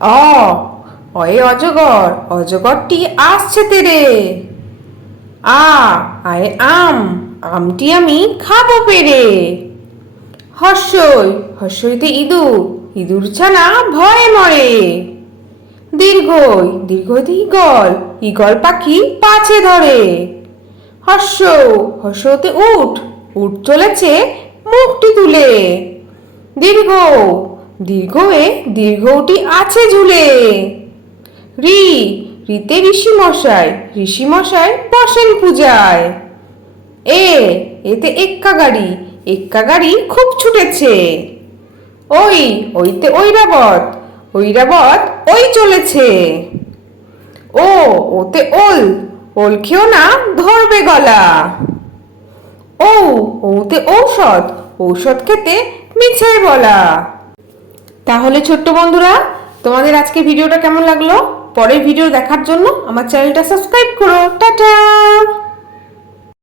অ অয়ে অজগর, অজগরটি আসছে তেরে। আ আয়ে আম, আমটি আমি খাবো পেরে। হর্ষই, হর্ষইতে ইঁদুর, ইঁদুর ছানা ভয়ে মরে। দীর্ঘই, দীর্ঘইতে ঈগল, ঈগল পাখি পাছে ধরে। হর্ষ, হর্ষতে উট, উট চলেছে মুখটি তুলে। দীর্ঘ, দীর্ঘয়ে দীর্ঘটি আছে ঝুলে। ঋ, ঋতে ঋষি মশাই, ঋষি মশাই বসেন পূজায়। এ, এতে এক্কা গাড়ি, এক্কা গাড়ি খুব ছুটেছে। ওই, ওইতে ঐরাবত, ঐরাবত ওই চলেছে। ও, ওতে ওল, ওল খেও না ধরবে গলা। ও, ওতে ঔষধ, ঔষধ খেতে মিছে বলা। তাহলে ছোট্ট বন্ধুরা, তোমাদের আজকে ভিডিওটা কেমন লাগলো? পরের ভিডিও দেখার জন্য আমার চ্যানেলটা সাবস্ক্রাইব করো। টাটা।